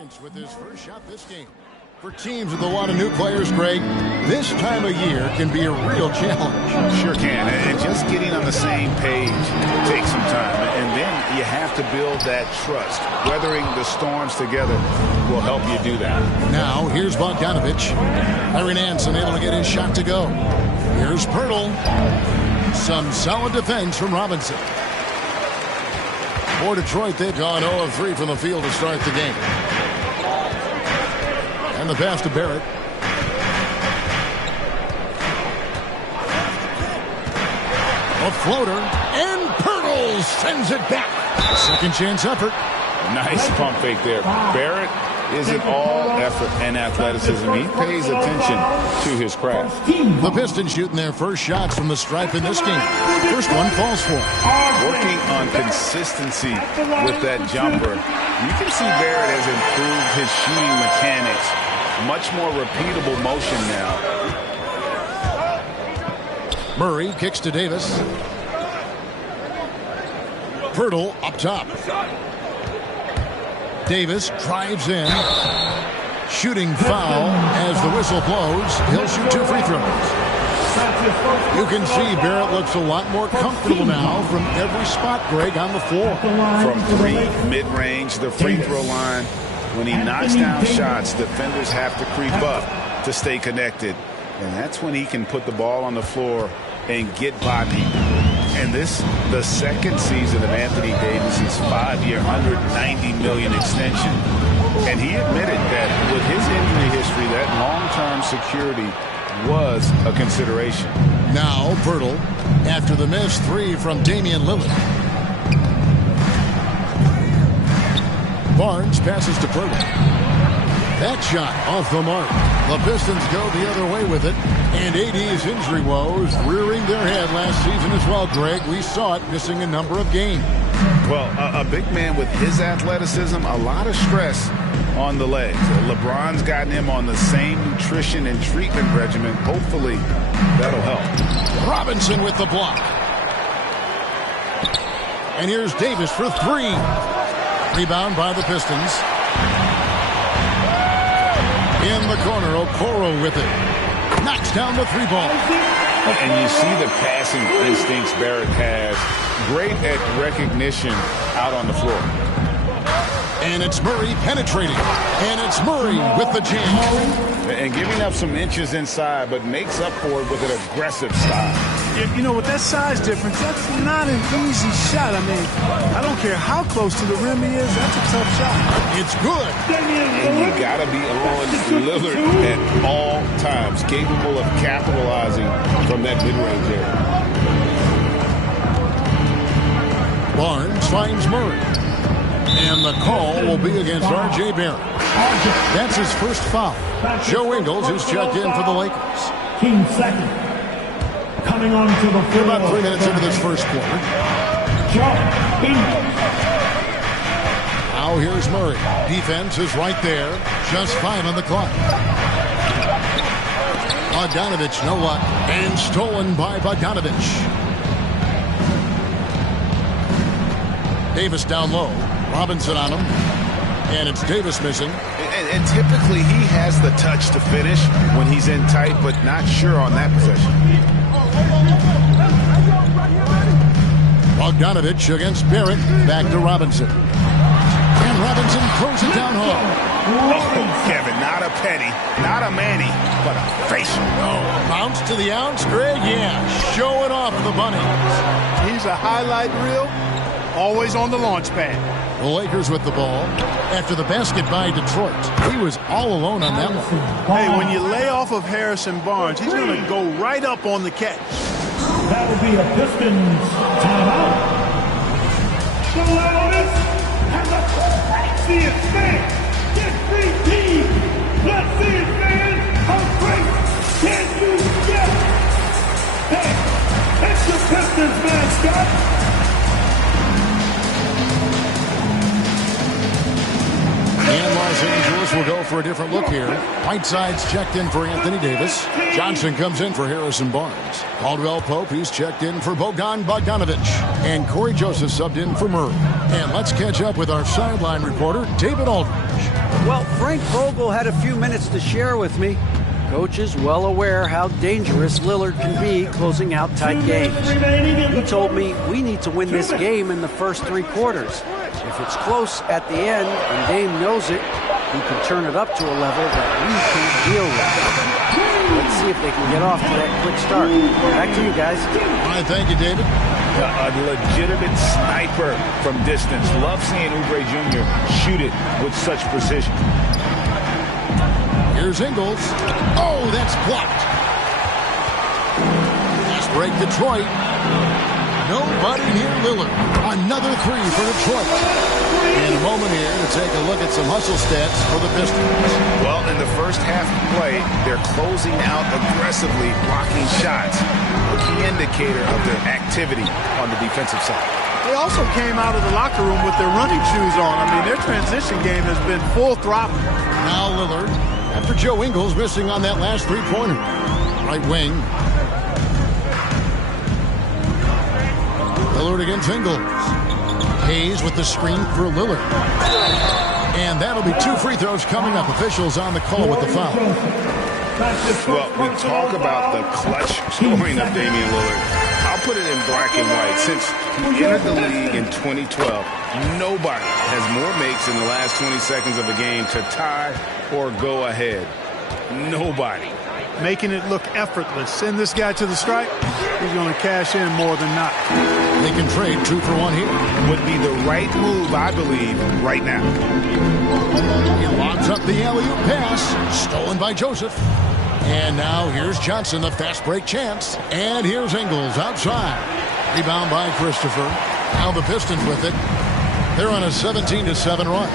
points with his first shot this game. For teams with a lot of new players, Greg, this time of year can be a real challenge. Sure can. And just getting on the same page takes some time. And then you have to build that trust. Weathering the storms together will help you do that. Now, here's Bogdanovich. Larry Nance unable to get his shot to go. Here's Pirtle. Some solid defense from Robinson. For Detroit, they've gone 0 of 3 from the field to start the game. And the pass to Barrett. A floater, and Pirtle sends it back. Second chance effort. Nice pump fake there. Barrett isn't all effort and athleticism. He pays attention to his craft. The Pistons shooting their first shots from the stripe in this game. First one falls for him. Working on consistency with that jumper. You can see Barrett has improved his shooting mechanics. Much more repeatable motion now. Murray kicks to Davis. Pirtle up top. Davis drives in. Shooting foul as the whistle blows. He'll shoot 2 free throws. You can see Barrett looks a lot more comfortable now from every spot, Greg, on the floor. From 3, mid-range, the free throw line. When he knocks down shots, defenders have to creep up to stay connected. And that's when he can put the ball on the floor and get by people. And this, the second season of Anthony Davis's 5-year, $190 million extension. And he admitted that with his injury history, that long-term security was a consideration. Now Pirtle, after the missed 3 from Damian Lillard. Barnes passes to Pirtle. That shot off the mark. The Pistons go the other way with it. And AD's injury woes rearing their head last season as well, Greg. We saw it missing a number of games. Well, a big man with his athleticism, a lot of stress on the legs. LeBron's gotten him on the same nutrition and treatment regimen. Hopefully, that'll help. Robinson with the block. And here's Davis for 3. Rebound by the Pistons. In the corner, Okoro with it. Knocks down the 3-ball. And you see the passing instincts Barrett has. Great at recognition out on the floor. And it's Murray penetrating. And it's Murray with the jam. And giving up some inches inside, but makes up for it with an aggressive style. You know, with that size difference, that's not an easy shot. I mean, I don't care how close to the rim he is. That's a tough shot. It's good. And you got to be on Lillard at all times, capable of capitalizing from that mid-range area. Barnes finds Murray. And the call will be against R.J. Barrett. That's his first foul. Joe Ingles, who's checked in for the Lakers. Team second. Coming on to the floor. About 3 minutes into this first quarter. Now here's Murray. Defense is right there. Just 5 on the clock. Bogdanovich, no luck. And stolen by Bogdanovich. Davis down low. Robinson on him. And it's Davis missing. And typically he has the touch to finish when he's in tight, but not sure on that possession. Bogdanovich against Barrett. Back to Robinson. And Robinson throws it down hard. Oh, Kevin, not a penny, not a Manny, but a facial. Oh, bounce to the ounce, Greg? Yeah, showing off the bunnies. He's a highlight reel, always on the launch pad. The Lakers with the ball after the basket by Detroit. He was all alone on that one. Hey, when you lay off of Harrison Barnes, he's going to go right up on the catch. That'll be a Pistons timeout. The loudest and the craziest fans. Get free team. Let's see it, fans. How great can you get? Hey, it's the Pistons mascot. And Los Angeles will go for a different look here. Whiteside's checked in for Anthony Davis. Johnson comes in for Harrison Barnes. Caldwell Pope, he's checked in for Bojan Bogdanovic. And Corey Joseph subbed in for Murray. And let's catch up with our sideline reporter, David Aldridge. Well, Frank Vogel had a few minutes to share with me. Coach is well aware how dangerous Lillard can be closing out tight games. He told me we need to win this game in the first 3 quarters. If it's close at the end and Dame knows it, he can turn it up to a level that we can deal with. Let's see if they can get off to that quick start. Back to you guys. All right, thank you, David. A legitimate sniper from distance. Love seeing Oubre Jr. shoot it with such precision. Here's Ingles. Oh, that's blocked. Fast break Detroit. Nobody near Lillard. Another 3 for Detroit. In a moment here to take a look at some hustle stats for the Pistons. Well, in the first half of play, they're closing out aggressively, blocking shots. A key indicator of their activity on the defensive side. They also came out of the locker room with their running shoes on. I mean, their transition game has been full throttle. Now Lillard, after Joe Ingles missing on that last 3-pointer. Right wing. Lillard against Ingles. Hayes with the screen for Lillard. And that'll be 2 free throws coming up. Officials on the call with the foul. Well, we talk about the clutch scoring of Damian Lillard. I'll put it in black and white. Since he entered the league in 2012, nobody has more makes in the last 20 seconds of a game to tie or go ahead. Nobody. Making it look effortless. Send this guy to the stripe, he's going to cash in more than not. They can trade 2 for 1 here. Would be the right move, I believe, right now. He lobs up the alley-oop pass. Stolen by Joseph. And now here's Johnson, the fast break chance. And here's Ingles outside. Rebound by Christopher. Now the Pistons with it. They're on a 17-7 run.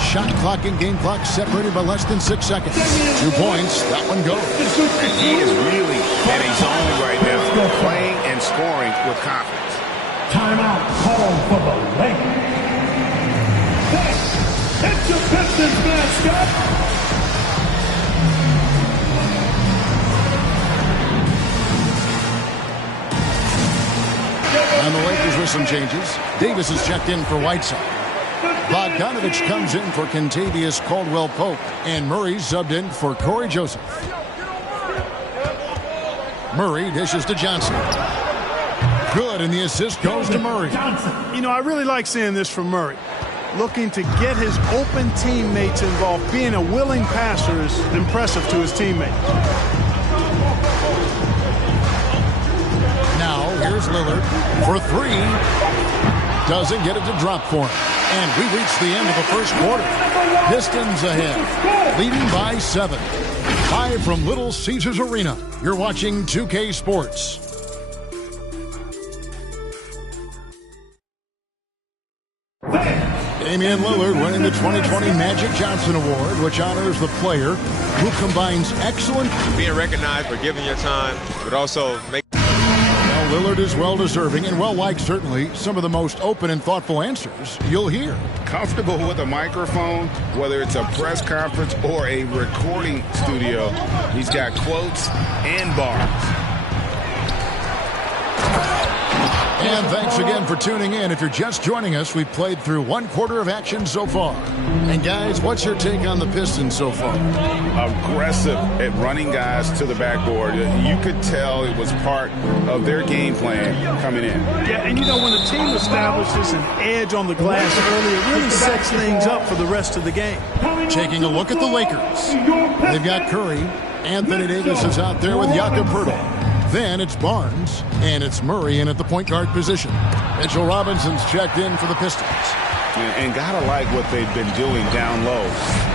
Shot clock and game clock separated by less than 6 seconds. 2 points. That one goes. And he is really in a zone right now, playing and scoring with confidence. Timeout called for the Lakers. It's your Pistons mascot. And the Lakers with some changes. Davis is checked in for Whiteside. Bogdanovic comes in for Kentavious Caldwell-Pope. And Murray subbed in for Corey Joseph. Murray dishes to Johnson. Good, and the assist goes to Murray. You know, I really like seeing this from Murray. Looking to get his open teammates involved. Being a willing passer is impressive to his teammates. Now, here's Lillard for 3. Doesn't get it to drop for him. And we reach the end of the first quarter. Pistons ahead, leading by 7. Live from Little Caesars Arena, you're watching 2K Sports. Damian Lillard winning the 2020 Magic Johnson Award, which honors the player who combines excellent... Being recognized for giving your time, but also make... Well, Lillard is well-deserving and well-liked, certainly. Some of the most open and thoughtful answers you'll hear. Comfortable with a microphone, whether it's a press conference or a recording studio. He's got quotes and bars. And thanks again for tuning in. If you're just joining us, we've played through 1 quarter of action so far. And guys, what's your take on the Pistons so far? Aggressive at running guys to the backboard. You could tell it was part of their game plan coming in. Yeah, and you know, when a team establishes an edge on the glass early, it really sets things up for the rest of the game. Taking a look at the Lakers. They've got Curry. Anthony Davis is out there with Jakob Poeltl. Then it's Barnes, and it's Murray in at the point guard position. Mitchell Robinson's checked in for the Pistons. And gotta like what they've been doing down low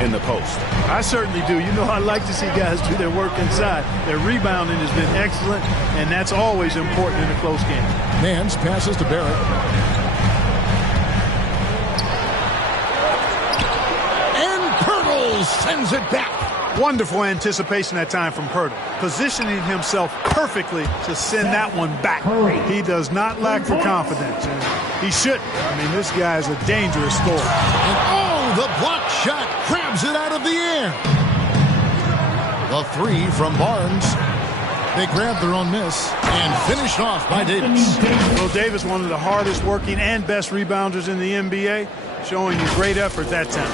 in the post. I certainly do. You know, I like to see guys do their work inside. Their rebounding has been excellent, and that's always important in a close game. Nance passes to Barrett. And Poeltl sends it back. Wonderful anticipation that time from Poeltl, positioning himself perfectly to send that one back. He does not lack for confidence, and he shouldn't. I mean, this guy is a dangerous scorer. And oh, the block shot, grabs it out of the air. The three from Barnes. They grabbed their own miss and finished off by Davis. Well, Davis, one of the hardest working and best rebounders in the NBA, showing you great effort that time.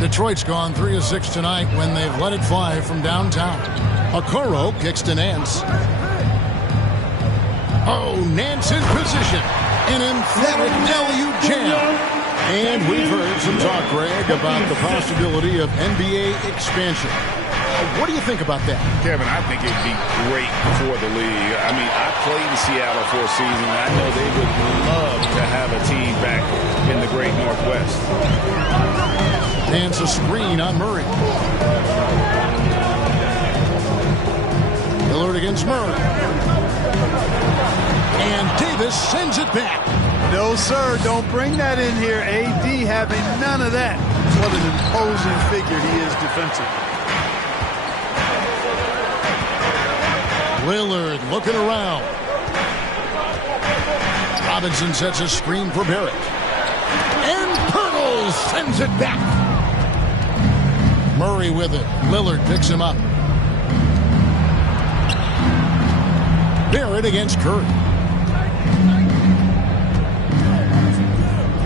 Detroit's gone 3 of 6 tonight when they've let it fly from downtown. Okoro kicks to Nance. Oh, Nance in position. An emphatic alley-oop jam. And we've heard some talk, Greg, about the possibility of NBA expansion. What do you think about that? Kevin, I think it'd be great for the league. I mean, I played in Seattle for a season. I know they would love to have a team back in the great Northwest. Nance a screen on Murray. Lillard against Murray. And Davis sends it back. No, sir, don't bring that in here. AD having none of that. What an imposing figure he is defensively. Lillard looking around. Robinson sets a screen for Barrett. And Pirtle sends it back. Murray with it. Lillard picks him up. Barrett against Curry.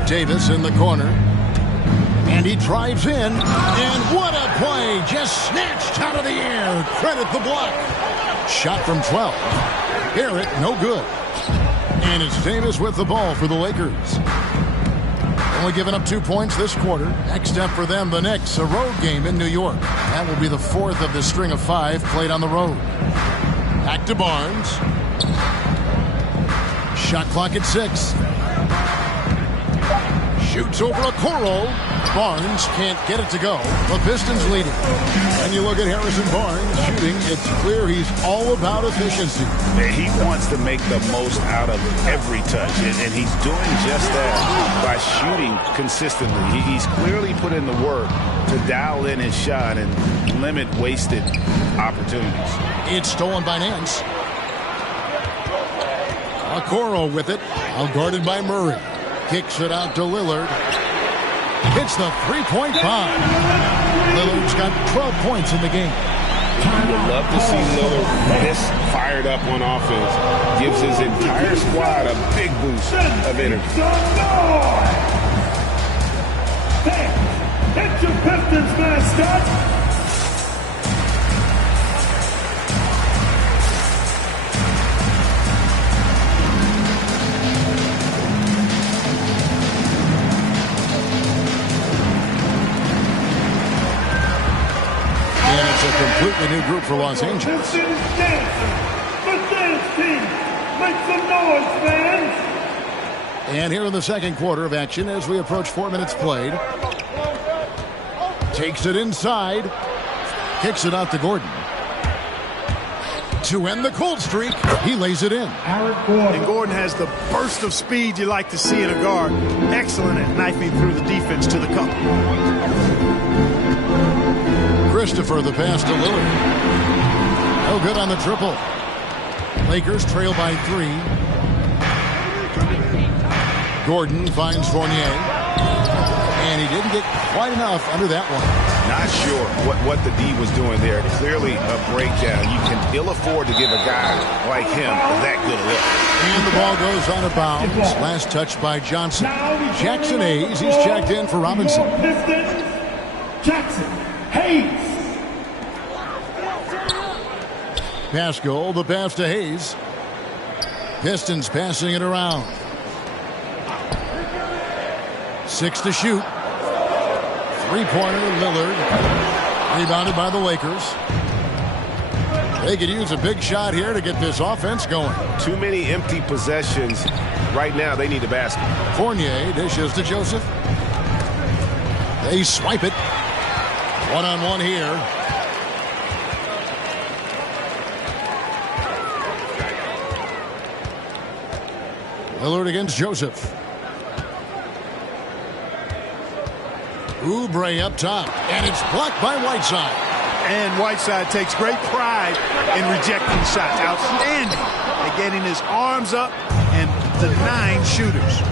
Davis in the corner. And he drives in. And what a play. Just snatched out of the air. Credit the block. Shot from 12. Barrett, no good. And it's Davis with the ball for the Lakers. Only giving up 2 points this quarter. Next up for them, the Knicks, a road game in New York. That will be the fourth of the string of 5 played on the road. Back to Barnes. Shot clock at 6. Shoots over Okoro. Barnes can't get it to go. The Pistons leading. And you look at Harrison Barnes shooting. It's clear he's all about efficiency. He wants to make the most out of every touch, and he's doing just that by shooting consistently. He's clearly put in the work to dial in his shot and limit wasted opportunities. It's stolen by Nance. Okoro with it. Out guarded by Murray. Kicks it out to Lillard. Hits the three-point bomb. Lillard's got 12 points in the game. You would love to see Lillard this fired up on offense. Gives his entire squad a big boost of energy. Hey, it's your Pistons mascot. A completely new group for Los Angeles. The dance team. Make some noise, fans. And here in the second quarter of action as we approach 4 minutes played. Takes it inside. Kicks it out to Gordon. To end the cold streak, he lays it in. And Gordon has the burst of speed you like to see in a guard. Excellent at knifing through the defense to the cup. Christopher, the pass to Lillard. No good on the triple. Lakers trail by 3. Gordon finds Fournier. And he didn't get quite enough under that one. Not sure what the D was doing there. Clearly a breakdown. You can ill afford to give a guy like him that good a look. And the ball goes out of bounds. Last touch by Johnson. Jackson Hayes, he's checked in for Robinson. Pistons, Jackson Hayes. Pascal, the pass to Hayes. Pistons passing it around. 6 to shoot. Three-pointer, Lillard. Rebounded by the Lakers. They could use a big shot here to get this offense going. Too many empty possessions. Right now, they need a basket. Fournier dishes to Joseph. They swipe it. One-on-one here. Lillard against Joseph. Oubre up top, and it's blocked by Whiteside. And Whiteside takes great pride in rejecting shots. Outstanding at getting his arms up and denying shooters.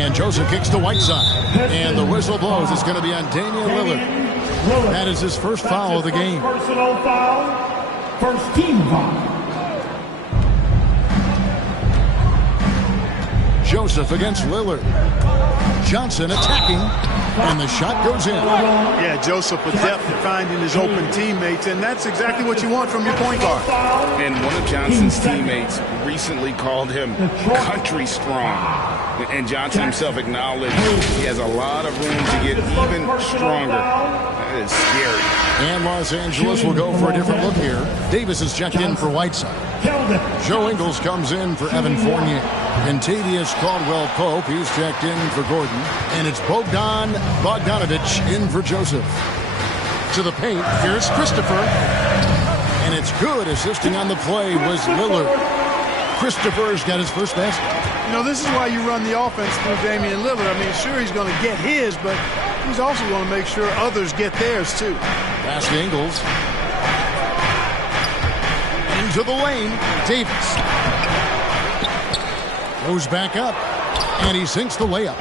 And Joseph kicks to Whiteside. And the whistle blows. It's going to be on Damian Lillard. That is his first foul of the game. Personal foul. First team foul. Joseph against Lillard. Johnson attacking, and the shot goes in. Yeah, Joseph adept at finding his open teammates, and that's exactly what you want from your point guard. And one of Johnson's teammates recently called him country strong. And Johnson himself acknowledged he has a lot of room to get even stronger. That is scary. And Los Angeles will go for a different look here. Davis is checked in for Whiteside. Joe Ingles comes in for Evan Fournier. Kentavious Caldwell-Pope, he's checked in for Gordon. And it's Bogdan Bogdanovic in for Joseph. To the paint, here's Christopher. And it's good. Assisting on the play was Lillard. Christopher's got his first basket. You know, this is why you run the offense through Damian Lillard. I mean, sure, he's going to get his, but he's also going to make sure others get theirs, too. Pass to Ingles. Into the lane. Davis. Goes back up. And he sinks the layup.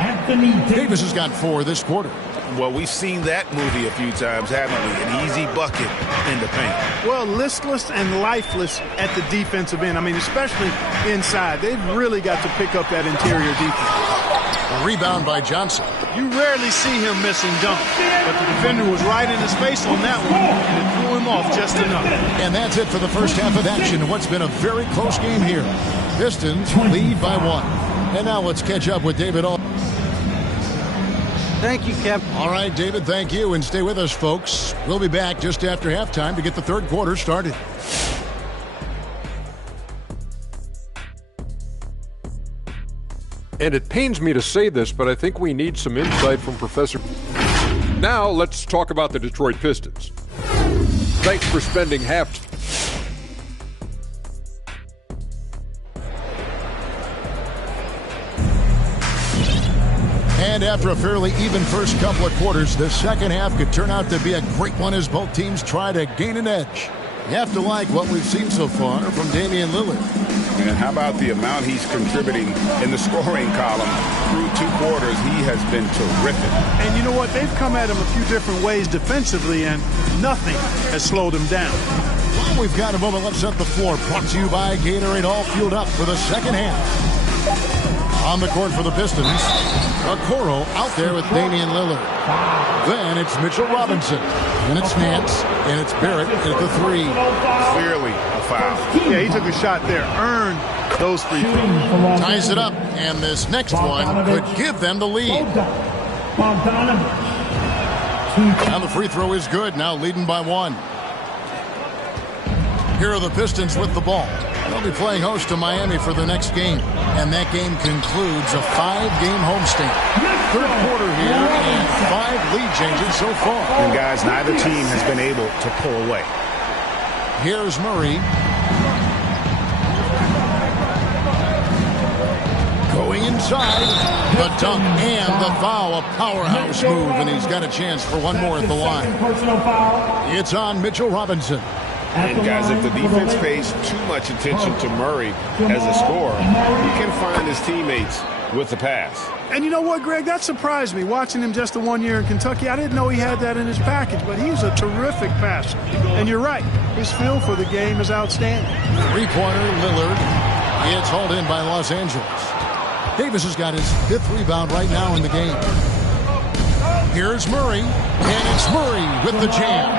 Davis has got 4 this quarter. Well, we've seen that movie a few times, haven't we? An easy bucket in the paint. Well, listless and lifeless at the defensive end. I mean, especially inside. They've really got to pick up that interior defense. A rebound by Johnson. You rarely see him missing dunks, but the defender was right in his face on that one, and it threw him off just enough. And that's it for the first half of action. What's been a very close game here. Pistons lead by 1. And now let's catch up with David. Thank you, Kev. All right, David, thank you. And stay with us, folks. We'll be back just after halftime to get the third quarter started. And it pains me to say this, but I think we need some insight from Professor. Now, let's talk about the Detroit Pistons. Thanks for spending half. And after a fairly even first couple of quarters, the second half could turn out to be a great one as both teams try to gain an edge. You have to like what we've seen so far from Damian Lillard. And how about the amount he's contributing in the scoring column through 2 quarters? He has been terrific. And you know what? They've come at him a few different ways defensively, and nothing has slowed him down. Well, we've got a moment left set the floor. Brought to you by Gatorade, all fueled up for the second half. On the court for the Pistons, Okoro out there with Damian Lillard. Then it's Mitchell Robinson. Then it's Nance. And it's Barrett at the 3. Clearly a foul. Yeah, he took a shot there. Earned those free throws. Ties it up. And this next one could give them the lead. Now the free throw is good. Now leading by 1. Here are the Pistons with the ball. They'll be playing host to Miami for the next game. And that game concludes a 5-game homestand. Third quarter here and 5 lead changes so far. And guys, neither team has been able to pull away. Here's Murray. Going inside. The dunk and the foul. A powerhouse move. And he's got a chance for one more at the line. It's on Mitchell Robinson. And guys, if the defense pays too much attention to Murray as a scorer, he can find his teammates with the pass. And you know what, Greg? That surprised me. Watching him just the 1 year in Kentucky, I didn't know he had that in his package, but he's a terrific passer. And you're right. His feel for the game is outstanding. Three-pointer, Lillard. It's hauled in by Los Angeles. Davis has got his 5th rebound right now in the game. Here's Murray, and it's Murray with the jam.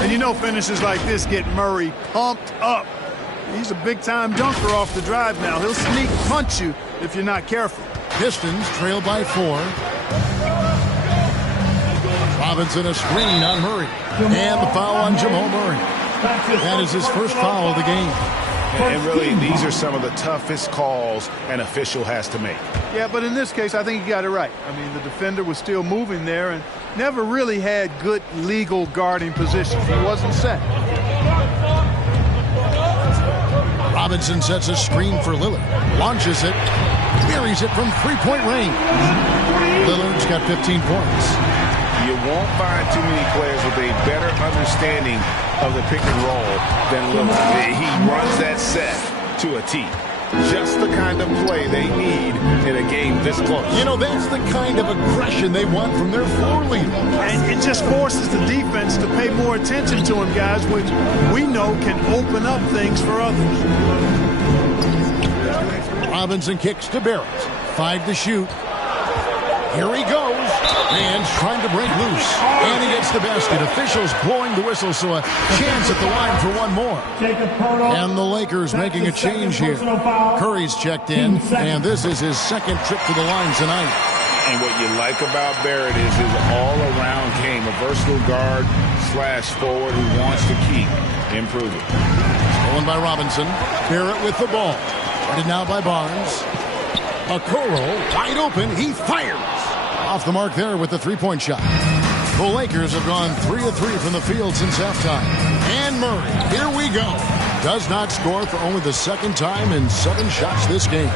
And you know finishes like this get Murray pumped up. He's a big-time dunker off the drive now. He'll sneak punch you if you're not careful. Pistons trail by 4. Robinson a screen on Murray. And the foul on Jamal Murray. That is his first foul of the game. And really, these are some of the toughest calls an official has to make. Yeah, but in this case, I think he got it right. I mean, the defender was still moving there and never really had good legal guarding position. He wasn't set. Robinson sets a screen for Lillard. Launches it. Buries it from 3-point range. Lillard's got 15 points. You won't find too many players with a better understanding of the pick and roll than Lillard. He runs that set to a T. Just the kind of play they need in a game this close. You know, that's the kind of aggression they want from their floor leader. And it just forces the defense to pay more attention to him, guys, which we know can open up things for others. Robinson kicks to Barrett. 5 to shoot. Here he goes. And trying to break loose. And he gets the basket. Officials blowing the whistle, so a chance at the line for one more. And the Lakers making a change here. Curry's checked in, and this is his second trip to the line tonight. And what you like about Barrett is his all-around game. A versatile guard / forward who wants to keep improving. Stolen by Robinson. Barrett with the ball. Guarded now by Barnes. Okoro wide open. He fires. Off the mark there with the three-point shot. The Lakers have gone 3 of 3 from the field since halftime. And Murray, here we go. Does not score for only the second time in 7 shots this game.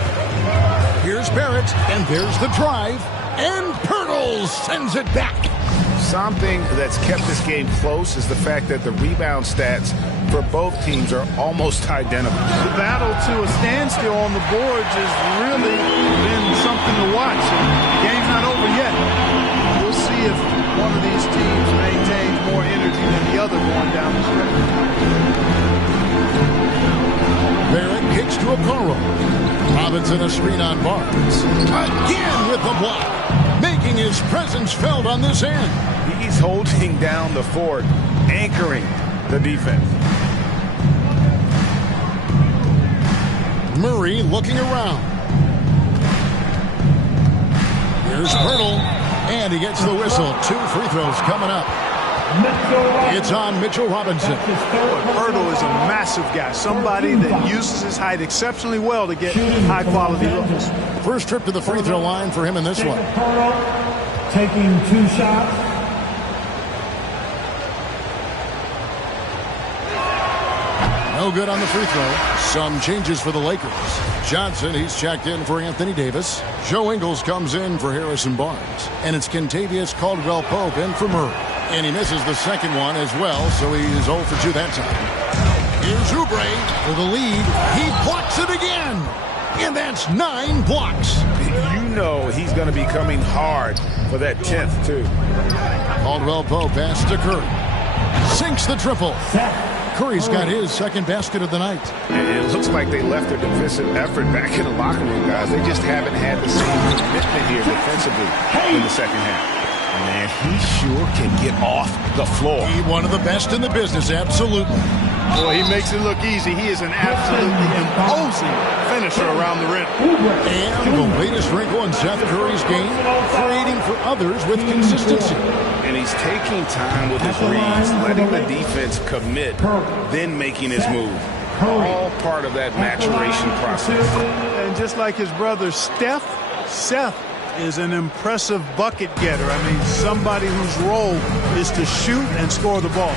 Here's Barrett, and there's the drive. And Pirtle sends it back. Something that's kept this game close is the fact that the rebound stats for both teams are almost identical. The battle to a standstill on the boards has really been something to watch. The game's not over yet. We'll see if one of these teams maintains more energy than the other going down the stretch. Barrett kicks to Okoro. Robinson a screen on Barnes. Again with the block. Making his presence felt on this end. He's holding down the fort, anchoring the defense. Murray looking around. Here's Pirtle, and he gets the whistle. 2 free throws coming up. It's on Mitchell Robinson. Pirtle is a massive guy, somebody that uses his height exceptionally well to get high-quality looks. First trip to the free throw line for him in this one. Taking 2 shots. No good on the free throw. Some changes for the Lakers. Johnson, he's checked in for Anthony Davis. Joe Ingles comes in for Harrison Barnes. And it's Kentavious Caldwell-Pope in for Murray. And he misses the second one as well, so he is 0 for 2 that time. Here's Oubre for the lead. He blocks it again. And that's 9 blocks. You know he's going to be coming hard for that 10th, too. Caldwell-Pope pass to Curry. Sinks the triple. Curry's got his second basket of the night. And it looks like they left their defensive effort back in the locker room, guys. They just haven't had the same commitment here defensively in the second half. Man, he sure can get off the floor. He one of the best in the business, absolutely. Boy, he makes it look easy. He is an absolutely imposing finisher around the rim. And the latest wrinkle in Seth Curry's game, creating for others with consistency. And he's taking time with his reads, letting the defense commit, then making his move. All part of that maturation process. And just like his brother Seth is an impressive bucket getter. I mean, somebody whose role is to shoot and score the ball.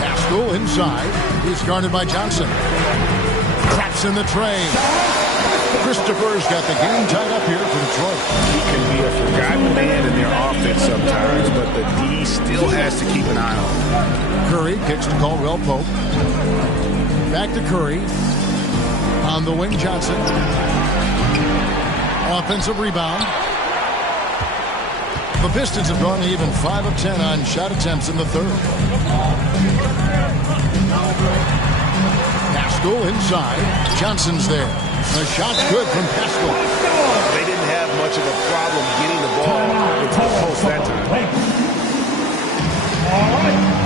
Pascal inside. He's guarded by Johnson. Traps in the tray. Christopher's got the game tied up here for Detroit. He can be a forgotten man in their offense sometimes, but the D still has to keep an eye on him. Curry kicks to Caldwell-Pope. Back to Curry. On the wing, Johnson. Offensive rebound. The Pistons have gone to even 5 of 10 on shot attempts in the third. Pascal inside. Johnson's there. The shot's good from Pascal. They didn't have much of a problem getting the ball into the post that time. All right.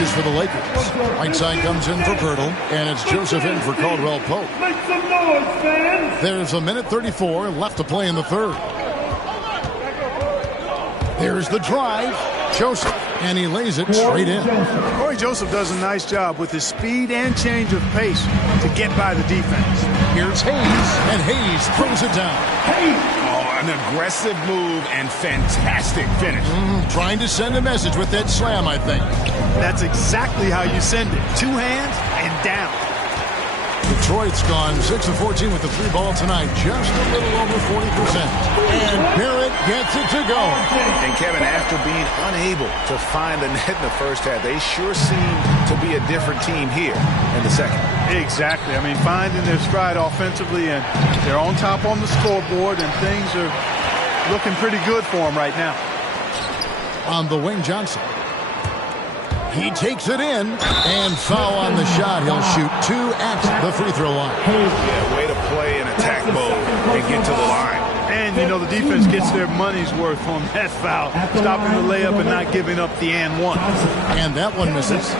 changes for the Lakers. Whiteside comes in for Pirtle, and it's Joseph in for Caldwell Pope. Make some noise, fans! There's a minute 34 left to play in the third. There's the drive. Joseph, and he lays it straight in. Corey Joseph does a nice job with his speed and change of pace to get by the defense. Here's Hayes, and Hayes throws it down. Oh, an aggressive move and fantastic finish. Trying to send a message with that slam, I think. That's exactly how you send it. 2 hands and down. Detroit's gone 6 of 14 with the 3 ball tonight, just a little over 40%. And Barrett gets it to go. And Kevin, after being unable to find the net in the first half, they sure seem to be a different team here in the second. Exactly. I mean, finding their stride offensively, and they're on top on the scoreboard, and things are looking pretty good for them right now. On the wing, Johnson. He takes it in, and foul on the shot. He'll shoot 2 at the free throw line. Yeah, way to play in attack mode and get to the line. And, you know, the defense gets their money's worth on that foul, stopping the layup and not giving up the and one. And that one misses.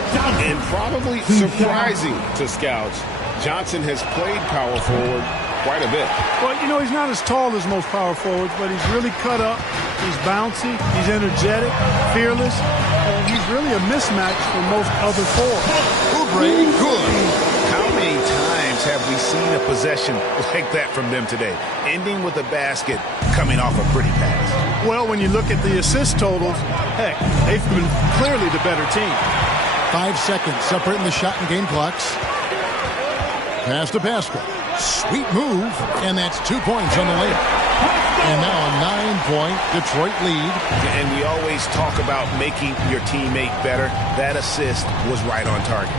And probably surprising to scouts, Johnson has played power forward quite a bit. Well, you know, he's not as tall as most power forwards, but he's really cut up. He's bouncy. He's energetic, fearless. He's really a mismatch for most other forwards. Oubre, good. How many times have we seen a possession like that from them today, ending with a basket coming off a pretty pass? Well, when you look at the assist totals, heck, they've been clearly the better team. 5 seconds separating the shot and game clocks. Pass to Pascal. Sweet move, and that's 2 points on the layup. And now a 9-point Detroit lead. And we always talk about making your teammate better. That assist was right on target.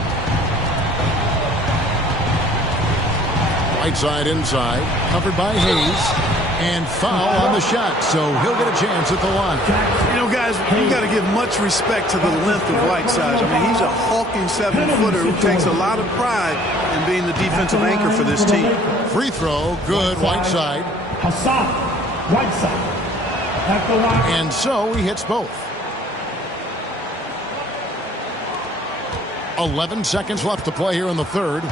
Whiteside inside, covered by Hayes, and foul on the shot, so he'll get a chance at the line. You know, guys, you got to give much respect to the length of Whiteside. I mean, he's a hulking 7-footer who takes a lot of pride in being the defensive anchor for this team. Free throw, good, Whiteside. Whiteside. At the line. And so he hits both. 11 seconds left to play here in the third.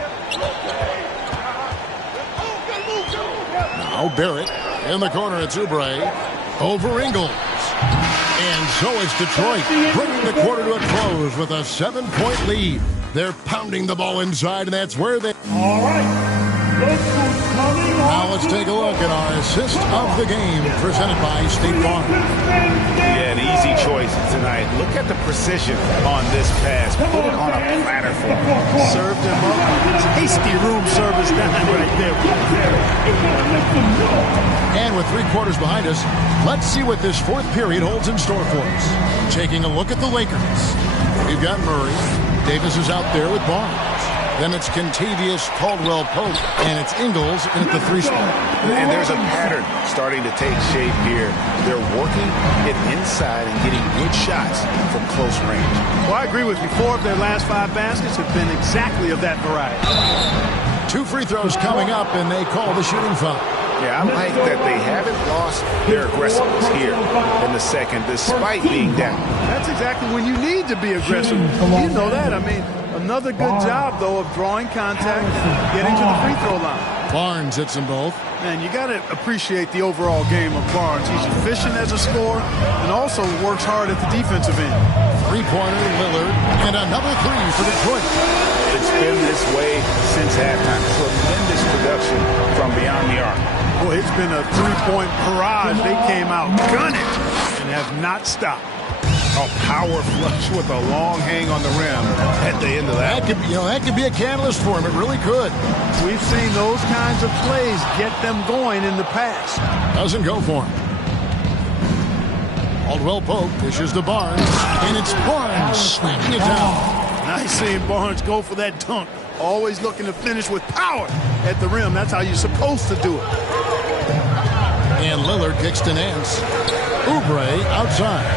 Now Barrett in the corner. It's Oubre over Ingles. And so it's Detroit bringing the quarter to a close with a 7-point lead. They're pounding the ball inside, and that's where they... All right. Now let's take a look at our assist of the game, presented by State Farm. Yeah, an easy choice tonight. Look at the precision on this pass. Put it on a platter for him. Served him up. Tasty room service down right there. And with 3 quarters behind us, let's see what this fourth period holds in store for us. Taking a look at the Lakers. We've got Murray. Davis is out there with Barnes. Then it's Contavious, Caldwell Pope, and it's Ingles in at the 3 spot. And there's a pattern starting to take shape here. They're working it inside and getting good shots from close range. Well, I agree with you. 4 of their last 5 baskets have been exactly of that variety. 2 free throws coming up, and they call the shooting foul. Yeah, I like that they haven't lost their aggressiveness here in the second, despite being down. That's exactly when you need to be aggressive. You know that. I mean, another good job, though, of drawing contact and getting to the free throw line. Barnes hits them both. Man, you got to appreciate the overall game of Barnes. He's efficient as a scorer and also works hard at the defensive end. 3-pointer, Lillard, and another 3 for Detroit. It's been this way since halftime. Tremendous production from beyond the arc. Boy, it's been a 3-point barrage. They came out gunning and have not stopped. A power flush with a long hang on the rim at the end of that. That could be a catalyst for him. It really could. We've seen those kinds of plays get them going in the past. Doesn't go for him. Caldwell Pope dishes to Barnes, and it's Barnes slamming it down. Nice seeing Barnes go for that dunk. Always looking to finish with power at the rim. That's how you're supposed to do it. And Lillard kicks to Nance. Oubre outside.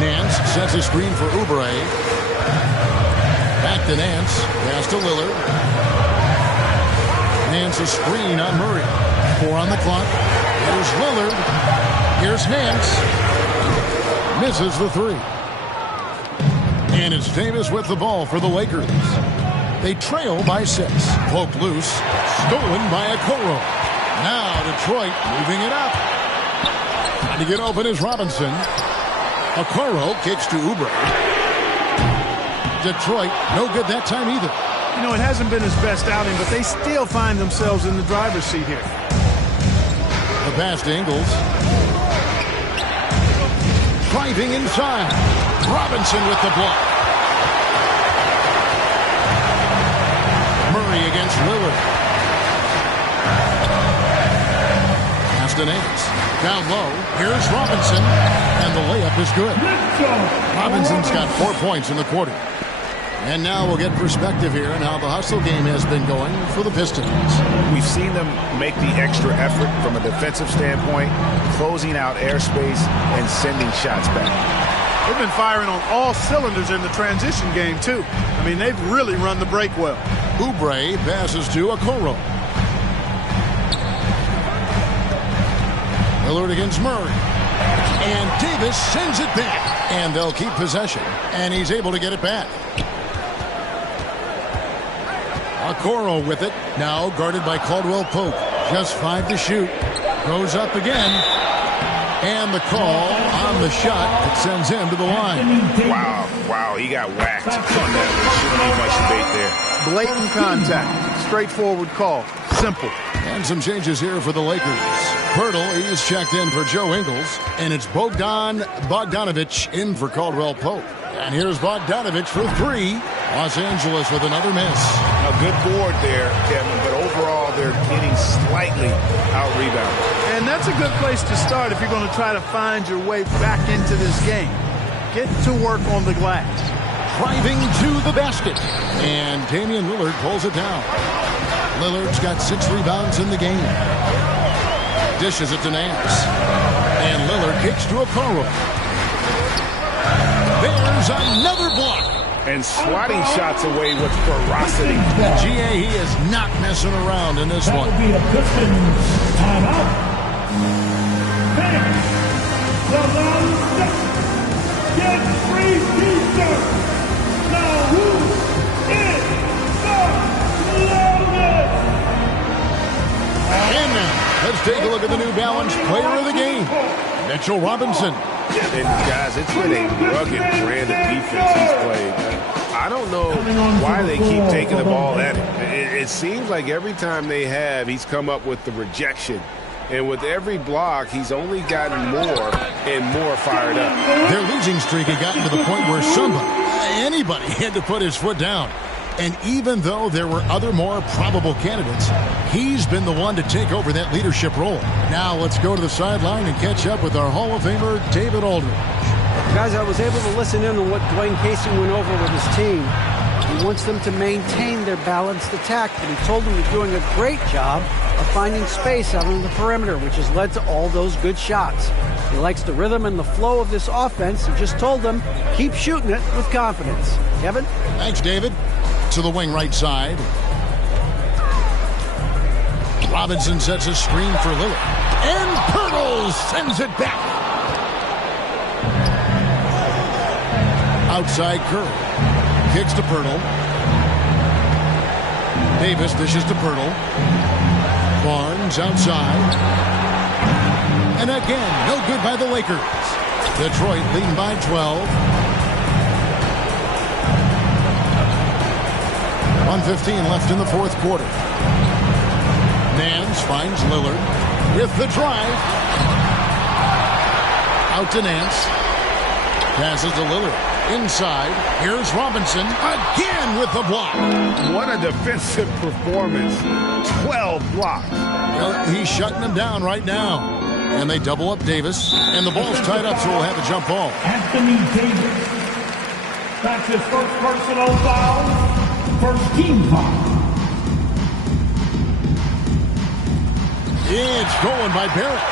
Nance sets a screen for Oubre. Back to Nance. Pass to Lillard. Nance a screen on Murray. 4 on the clock. Here's Lillard. Here's Nance. Misses the 3. And it's Davis with the ball for the Lakers. They trail by 6. Poked loose. Stolen by Okoro. Now Detroit moving it up. Trying to get open is Robinson. Okoro kicks to Oubre. Detroit, no good that time either. You know, it hasn't been his best outing, but they still find themselves in the driver's seat here. The pass to Ingles. Driving inside. Robinson with the block. Murray against Lillard. Pass to Nance. Down low. Here's Robinson. And the layup is good. Robinson's got 4 points in the quarter. And now we'll get perspective here on how the hustle game has been going for the Pistons. We've seen them make the extra effort from a defensive standpoint, closing out airspace and sending shots back. They've been firing on all cylinders in the transition game, too. I mean, they've really run the break well. Oubre passes to Okoro. Lillard against Murray. And Davis sends it back. And they'll keep possession. And he's able to get it back. Okoro with it. Now guarded by Caldwell Pope. Just 5 to shoot. Goes up again. And the call on the shot that sends him to the line. Wow, he got whacked on that. There shouldn't be much debate there. Blatant contact. Straightforward call. Simple. And some changes here for the Lakers. Pirtle, he's checked in for Joe Ingles. And it's Bogdanovich in for Caldwell Pope. And here's Bogdanovich for 3. Los Angeles with another miss. A good board there, Kevin, but overall they're getting slightly out-rebounded. And that's a good place to start if you're going to try to find your way back into this game. Get to work on the glass. Driving to the basket. And Damian Lillard pulls it down. Lillard's got 6 rebounds in the game. Dishes it to Nance. And Lillard kicks to Okoro. There's another block. And swatting shots away with ferocity. GA, he is not messing around in this one. That will be a Pistons timeout. Fans, the non-stop. Get free pizza. Now who is the loudest? And now, let's take a look at the New Balance player of the game, Mitchell Robinson. And guys, it's been a rugged brand of defense he's played. I don't know why they keep taking the ball at him. It seems like every time they have, he's come up with the rejection. And with every block, he's only gotten more and more fired up. Their losing streak had gotten to the point where anybody had to put his foot down. And even though there were other more probable candidates, he's been the one to take over that leadership role. Now let's go to the sideline and catch up with our Hall of Famer, David Aldridge. Guys, I was able to listen in on what Dwayne Casey went over with his team. He wants them to maintain their balanced attack, but he told them they're doing a great job of finding space out on the perimeter, which has led to all those good shots. He likes the rhythm and the flow of this offense. He just told them, keep shooting it with confidence. Kevin? Thanks, David. To the wing right side. Robinson sets a screen for Lillard. And Pirtle sends it back. Outside Curry. Kicks to Pirtle. Davis dishes to Pirtle. Barnes outside. And again, no good by the Lakers. Detroit leading by 12. 1:15 left in the fourth quarter. Nance finds Lillard with the drive. Out to Nance. Passes to Lillard. Inside. Here's Robinson again with the block. What a defensive performance. 12 blocks. Well, he's shutting them down right now. And they double up Davis. And the ball's tied up, so we'll have a jump ball. Anthony Davis. That's his first personal foul. First team foul. It's going by Barrett.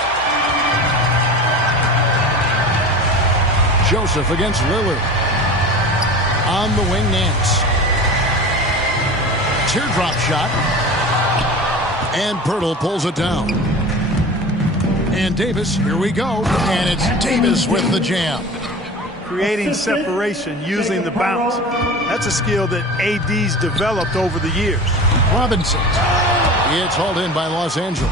Joseph against Lillard. On the wing, Nance. Teardrop shot. And Pirtle pulls it down. And Davis, here we go. And it's Davis with the jam. creating separation using the bounce. That's a skill that AD's developed over the years. Robinson. It's hauled in by Los Angeles.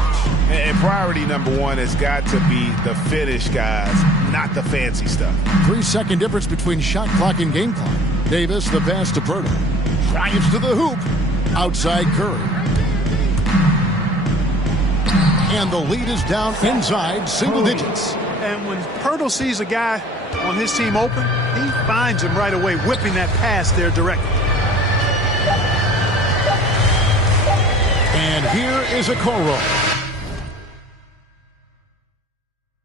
And priority number one has got to be the finish, guys, not the fancy stuff. 3-second difference between shot clock and game clock. Davis, the pass to Pirtle. Drives to the hoop. Outside Curry. And the lead is down inside single digits. And when Pirtle sees a guy on his team open, he finds him right away, whipping that pass there directly. And here is Okoro.